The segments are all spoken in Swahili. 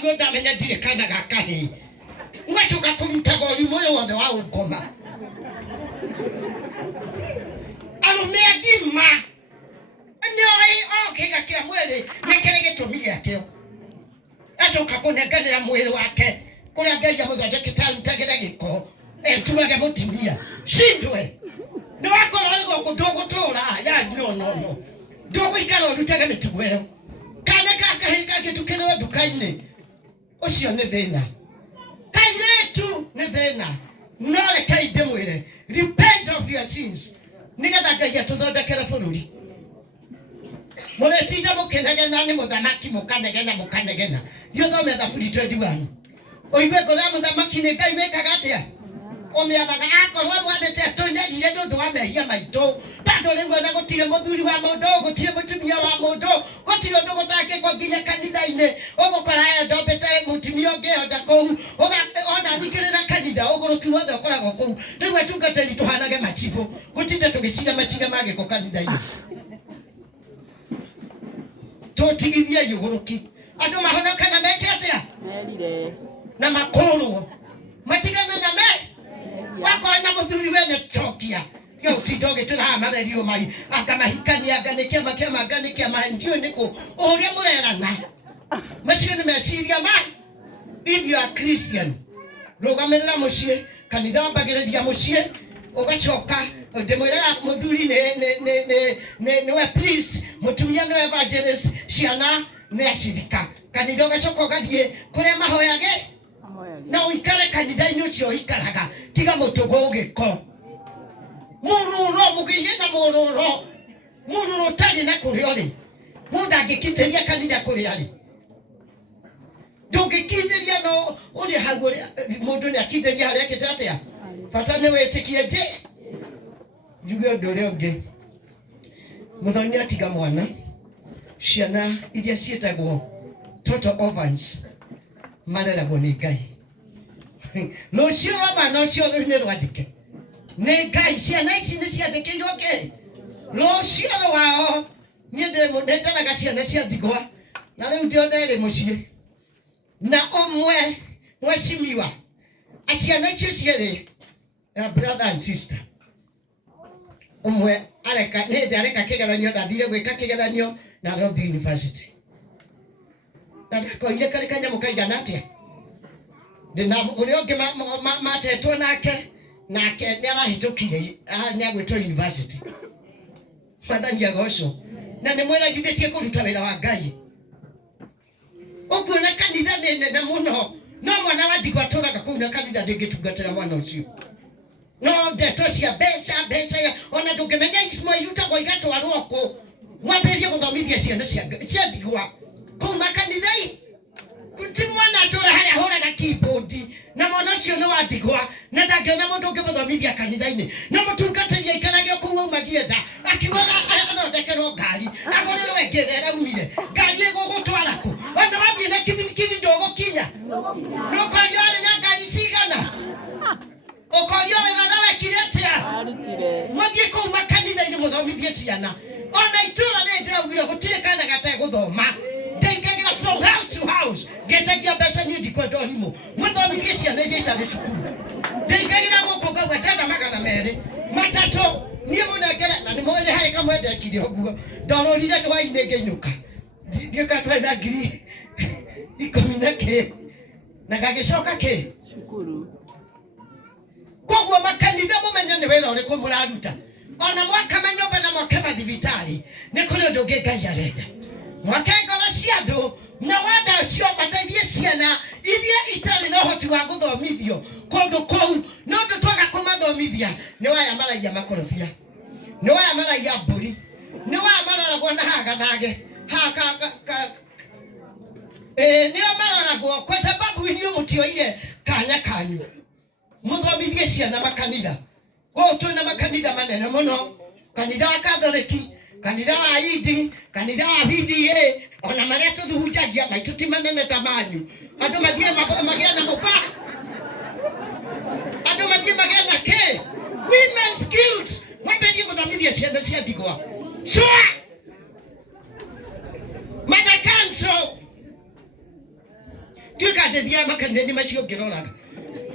ruonda menya ndire kana gakahi ngachoka kuruta goli moyo wothe wa ukoma arume agima nioi okiga kia mwili nekere gitumi giakio acoka kunenganira mwili wake kuria Ngai amuthondekete arutagire giko etuage mutumia cindwe ni wakorwo igo ndugutura ya no nduguikara urutage mitugo iyo kana kakahinga gitukire nduka-ini ucio ni thina kairetu ni thina no rekai ndimwire repent of your sins nigetha Ngai atuthondekere bururi muretinda mukenegena ni muthamaki mukanegena thio thome Thaburi 21 oiwe ngora muthamaki ni Ngai wekaga atia omiathaga akorwo mwathete tunyarire ndu wa mehia maitu tando riu ona gutire muthuri wa mundu gutire mutumia wa mundu gutire ndu gutangikwo nginya kanitha-ini ugukora ndombete mutumia ungihota kou ona thikirira kanitha uguruki wothe ukoragwo kou riu atungatiri tuhanage machifu gutinde tugicira macira magiko kanitha-ini tutigithie yuguruki andu mahonokana meke atia merire na makuru matigana na wako na muthuri wene chokia yo tidoge tuna marerio mai akamahikania aganikia makema aganikia mahendio niko uria murerana macio ni meciria ma if you are Christian rugamirira mucie kanitha wambagiriria mucie ugacoka ndimwira muthuri ne we priest mutumia ne evangelist ciana ne acirika kanitha ugacoka ugathie kuria mahoyage na uikare kanitha-ini ucio ikaraga tiga mutugo ugiko mururo mugiye na mururo tari na kuriori munda ngikiteria kanitha kuriari ndungikiteria no uri haguri mundu ni akiteria haria kitatia fata ni wetikie je jugo ndore ungi muthoni atiga mwana ciana iria cietagwo total orphans mareragwo ni Ngai Lucio Romano cio ni rwadike ni Ngai ciana ici ni ciandikirwo ke Lucio wao ni ndendanaga ciana cia ndigwa na riu ndio ndere mucie na omwe mweshimiwa aciana icio ciere brother and sister omwe areka kigeranio ndathire gwika kigeranio Nairobi University ndako ile kale kanyamu kaigana atia ndina urio ngi matetwo nake ni arahitukire niagwitwo university mathania goco na ni mwena githitie kuruta wira wa Ngai ukuona kanitha ni nene muno no mwana wa ndigwa turaga kuuna kanitha ndingitungatira mwana ucio no ndeto cia beca ona ndungimenya mwairuta igatwarwo ku mwambirie guthomithia ciana cia ndigwa kuma kanitha-i kuti mwana atura haria huraga keyboard na mwana ucio ni wa ndigwa na ndangiona mundu ungimuthomithia kanitha-ini na mutungatĩria ikarage kuu umagienda akiuga athondekerwo ngari agorirwo ngirera umire ngari igugutwara ku ona wathie na kibi ndugukinya nukorio ari na ngari cigana ukorio wĩra na wekire atia muthie kuu makanitha-ini muthomithie ciana ona itura ni ndiraugire gutire kana gateguthoma ndengagira from house to house getagia mbeca ni ndikwa ndorimu muthomithie ciana iria itarĩ cukuru ndengagira guku ngauga ndenda magana merĩ matatũ niĩ mũnengere na nĩ mwene harĩ kamwe ndekire ũguo ndororire hwaĩ-inĩ ngĩinũka ndiũka twarĩ na ngiri 10 na gagĩcoka cukuru koguo makanitha mũmenye nĩ wĩra ũrĩkũ mũraruta ona mwaka manyũmba na mwaka mathibitarĩ nĩ kũrĩ ũndũ ũngĩ Ngai arenda mwake ngoro cia andũ na wenda ũcio mateithie ciana iria itarĩ na ũhoti wa gũthomithio kũndũ kũu no ũndũ twaga kũmathomithia nĩ waya maraia makorobia nĩ waya maraia mbũri nĩ waya maroragwo na hagathage nĩo maroragwo kwa sababu inyuĩ mũtioire kanya kanyu mũthomithie ciana makanitha gũkũ twĩna makanitha manene mũno kanitha wa Katholiki kanitha wa Idi kanitha wa VDA ona maria tuthuhujagia maitũ ti manene ta manyu andũ mathie magĩa na mũba andũ mathie magĩa na kĩ women's guild mwambĩrie gũthomithia ciana cia ndigwa sure Mother Council tuika ndithia makanitha macio ngiroraga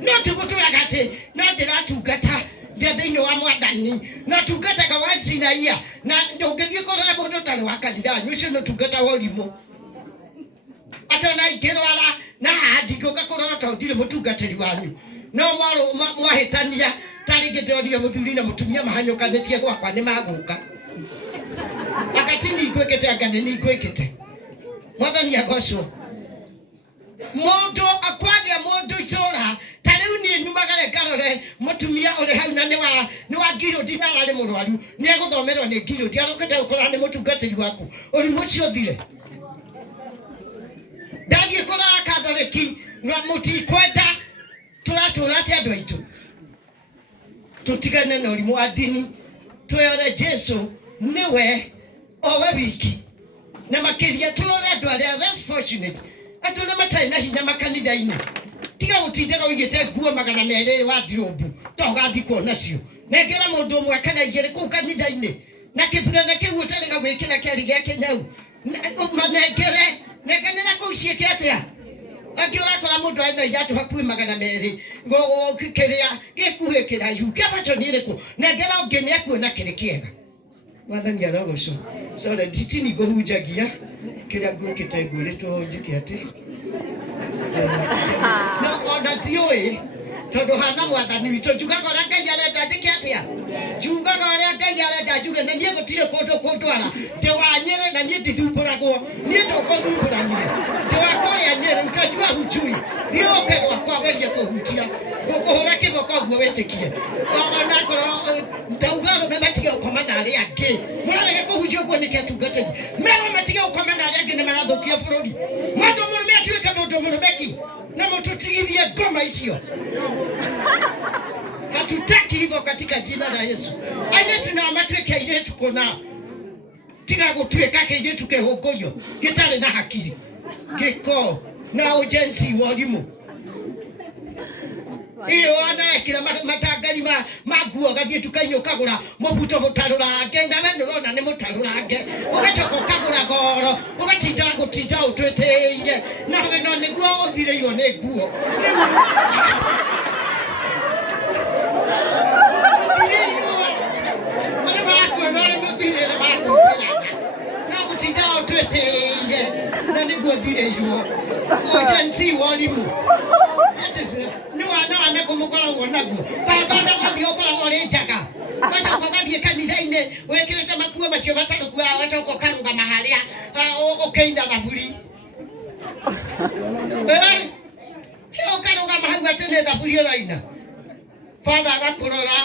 no tuguturaga ati no ndiratungata thĩinĩ wa Mwathani na tungataga wa Sinaia na ndũngĩthiĩ kũrora mũndũ ũtarĩ wa kanitha wanyu ũcio nĩ ũtungata wa ũrimũ atana ingĩrwara na ndingĩũka kũrora tondũ ndirĩ mũtungatĩri wanyu no mwahĩtania tarĩ ngĩndonire mũthuri na mũtumia mahanyũkanĩtie gwakwa nĩ magũka akati nĩngwĩkĩte anga nĩ nĩngwĩkĩte Mwathani agocwo mũndũ akwagĩa mũndũ itũra tarĩu niĩ nyumagare ngarore mũtumia ũrĩ hau na nĩ wa ngirũndi na ararĩ mũrwaru nĩ egũthomerwo nĩ ngirũndi arokete gũkorwo nĩ mũtungatĩri waku ũrimũ ũcio thire ndathiĩ kũrora Kathoriki na mũtikwenda tũratũra atĩ andũ aitũ tũtigane na ũrimũ wa ndini twĩyore Jesũ nĩwe owe wiki na makĩria tũrore andũ arĩa less fortunate andũ arĩa matarĩ na hinya makanitha-inĩ tiga gũtindĩra ũigĩte nguo 200 wa ndirũmbu togathikwo nacio nengera mũndũ ũmwe kana igĩrĩ kũu kanitha-inĩ na kĩburana kĩu ũtarĩ gagwĩkĩra kĩarĩ gĩa kĩnyau nengana kũu ciĩke atĩa angĩ ũrakora mũndũ arĩ na iratũ hakuhĩ 200 kĩrĩa gĩkuhĩ kĩraihu kĩabaconi ĩrĩkũ nengera ũngĩ nĩekuona kĩrĩ kĩega Mwathani arogocwo sore titini ngũhunjagia kĩrĩa ngwĩkĩte ngwĩrĩtwo njĩke atĩ no ona tiũĩ tondũ hana Mwathani witũ njugaga ũrĩa Ngai arenda njĩke atĩa njugaga ũrĩa Ngai arenda njuge na niĩ gũtirĩ kũndũ kũndwara ndĩ wa Nyĩrĩ na niĩ ndithumbũragwo niĩ ndũkũthumbũranire ndĩ wa kũrĩa Nyĩrĩ ũtajua hujui thiĩ ũke gwakwa gerie kũhutia ngũkũhũra kĩboko ũguo wĩtĩkie ona korwo ndauga arũme matige gũkoma na arĩa angĩ mũrarege kũhutia ũguo nĩkĩ atungatĩri mero matige gũkoma na arĩa angĩ nĩ marathũkia bũrũri mũndũ mũrũme atuĩke mũndũ mũrũmeki na mũtũtigithie ngoma icio hatutaki hivyo katika jina la Yesu airĩtu nao matuĩke airĩtu kũna tiga gũtuĩka kĩirĩtu kĩhũngũrio gĩtarĩ na hakiri gĩko na ujenzi wa ũrimũ iyo anekĩra matangari ma nguo gathiĩ tuka-inĩ ũkagũra mũbuto mũtarũrange na we nĩũrona nĩ mũtarũrange ũgacoka ũkagũra goro ũgatinda ũtwĩtĩire na nĩguo ũthirĩirwo nĩ nguo na nĩguo thirĩirwo ujenzi wa ũrimũ nĩ kũmũkoragwo naguo tondũ gũthiĩ ũkoragwo ũrĩ njaga wacoka ũgathiĩ kanitha-inĩ wĩkĩrĩte makuo macio matarũku wacoka ũkarũgama harĩa ũkĩina thaburi ũkarũgama hau atĩ nĩ thaburi ũraina Father agakũrora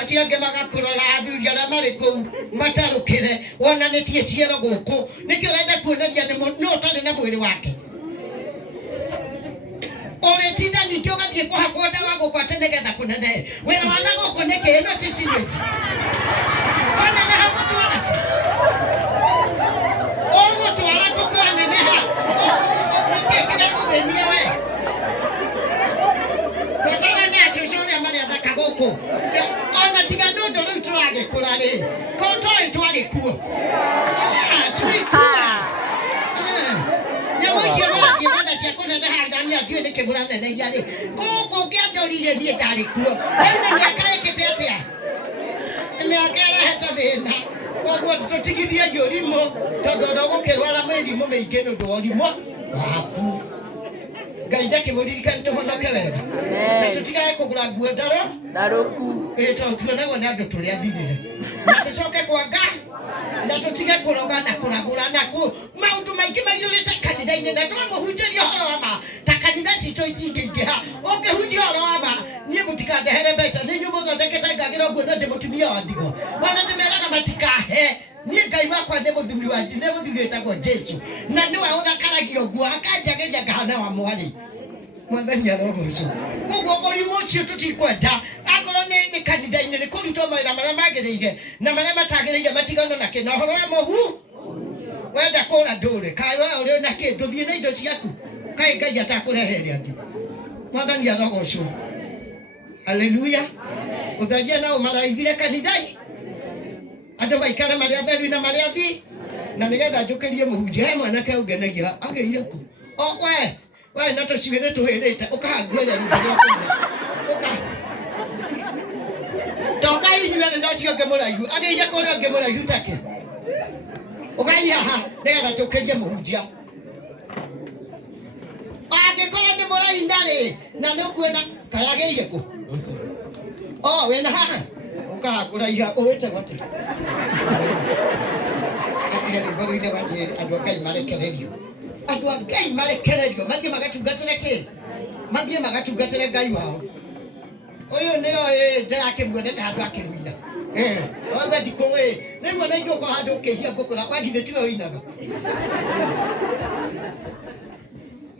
acio angĩ magakũrora athuri arĩa marĩ kũu matarũkĩre wonanĩtie ciero gũkũ nĩkĩo ũrenda kuoneria nĩ ũtarĩ na mwĩrĩ wake ũrĩtinda ningĩ ũgathiĩ kũhakwo ndawa gũkũ atĩ nĩgetha kũnenehe wĩra wa nagũkũ nĩkĩ ĩno ti sewage waneneha gũtwara ũgũtwara gũkwaneneha ũkĩkĩra gũthĩnia we kũtara nĩ acũcũ ũrĩa marĩ athaka gũkũ ona tiga nĩ ũndũ rĩu tũragĩkũra rĩ ko tũĩ twarĩ kuo Mwisho mwana kibanda cha kuna handa ni atiwe ni kibulana na yale. Koko kiatolile ni dalikuwa. Wewe miaka ikete atia. Miaka hata thina. Koko tutikithia yorimo. Tododo gukerwara mwirimo meigeno ndorimo. Waku. Ngai kibulika ntohonoke wega. Na tutigaye kugura nguo ndaroku. Tuonago na andu turia thirire. Na tucoke kwa Ngai. Na tutige kuroga na kuragura na maundu maingi maiyũrĩte kanitha-inĩ na twamũhunjĩria ũhoro wa ma ta kanitha citũ itingĩingĩha ũngĩhunjia ũhoro wa ma niĩ mũtikandehere mbeca nĩ inyuĩ mũthondekete ngagĩra ũguo na ndĩ mũtumia wa ndigwa ona ndĩmeraga matikahe niĩ Ngai wakwa nĩ mũthuri wa nĩ mũthuri wĩtagwo Jesũ na nĩwe ũthakaragia ũguo akanjagĩria ngahana wa mwarĩ Mwathani arogocwo koguo ũrimũ ũcio tũtikwenda akorwo nĩ kanitha-inĩ nĩ kũrutwo mawĩra marĩa magĩrĩire na marĩa matagĩrĩire matigano na kĩna ũhoro wa mũhu wenda kũra ndũrĩ kaĩ we ũrĩ na kĩ ndũthiĩ na indo ciaku kaĩ Ngai atakũrehere angĩ Mwathani arogocwo haleluya ũtharia na ũmaraithire kanitha-inĩ andũ maikare marĩa atheru na marĩa athii na nĩgetha njũkĩrie mũhunjia he mwanake ũngenagia agĩire kũ we Ai na to ciwe to heleta ukahangwele ndio toka inyuĩ nĩ ũcio ũngĩ mũraihu agĩire kũrĩa ũngĩ mũraihu take ũgai haha nĩgetha tũkĩrie mũhunjia angĩkorwo nĩ mũraihu ndarĩ na nĩ ũkuona kaĩ agĩire kũ wĩna haha ũkaha kũraiha ũwĩte gwatĩ akĩrĩ ngoro-inĩ watĩ andũ a Ngai marekererio andũ a Ngai marekererio mathiĩ magatungatĩre kĩ mathiĩ magatungatĩre Ngai wao Oyo nĩyo ndĩrakĩmuonete handũ akĩruina wagwa ndikũĩ rĩmwe na ingĩ ũkorwo handũ ũkĩcia ngũkũra wagithĩ tiwe ũinaga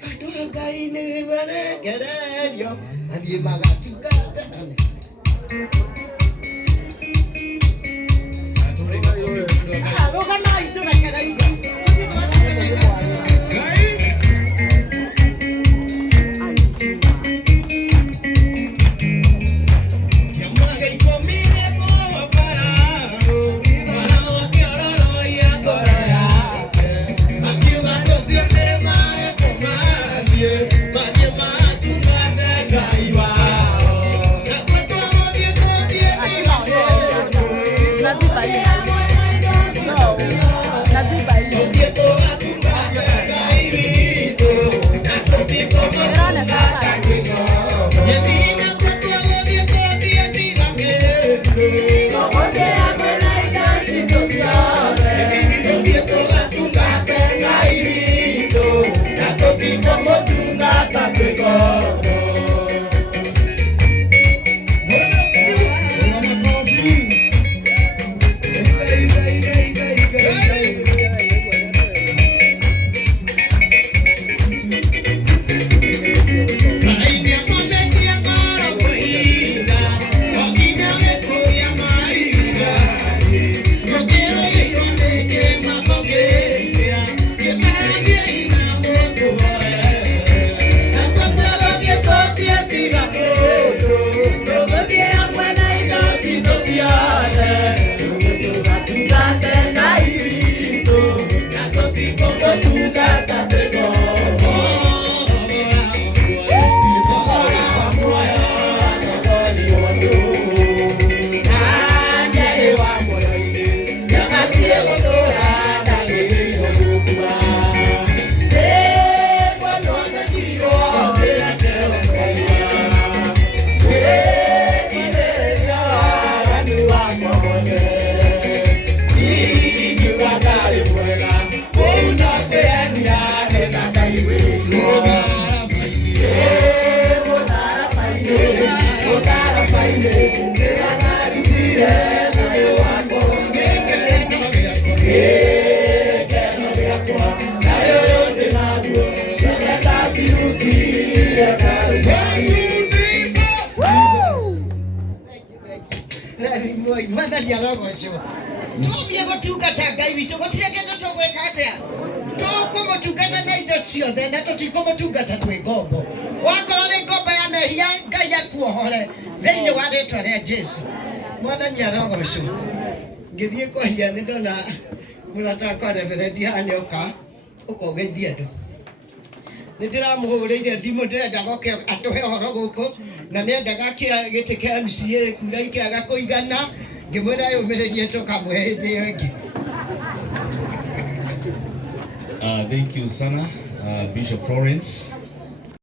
andũ a Ngai nĩ marekererio mathiĩ magatungatĩre rũgamai tũrekererio Mwathani arogocwo tũthiĩ gũtungata Ngai witũ gũtirĩ kĩndũ tũgwĩka atĩa tũkũmũtungata na indo ciothe na tũtikũmũtungata twĩ ngombo wakorwo nĩ ngombo ya mehia Ngai akuohore thĩinĩ wa rĩĩtwa rĩa Jesũ Mwathani arogocwo ngĩthiĩ kwaria nĩ ndona mũrata wakwa reverendi haha nĩoka ũkogeithia andũ nĩ ndĩramũhũrĩire thimũ ndĩrenda goke atũhe ũhoro gũkũ na nĩendaga gĩtĩ kĩa MCA kura ikĩaga kũigana ngĩmwĩra yũmĩrĩrie tũkamũhe hĩndĩ ĩyo ĩngĩ. Thank you sana Bishop Florence.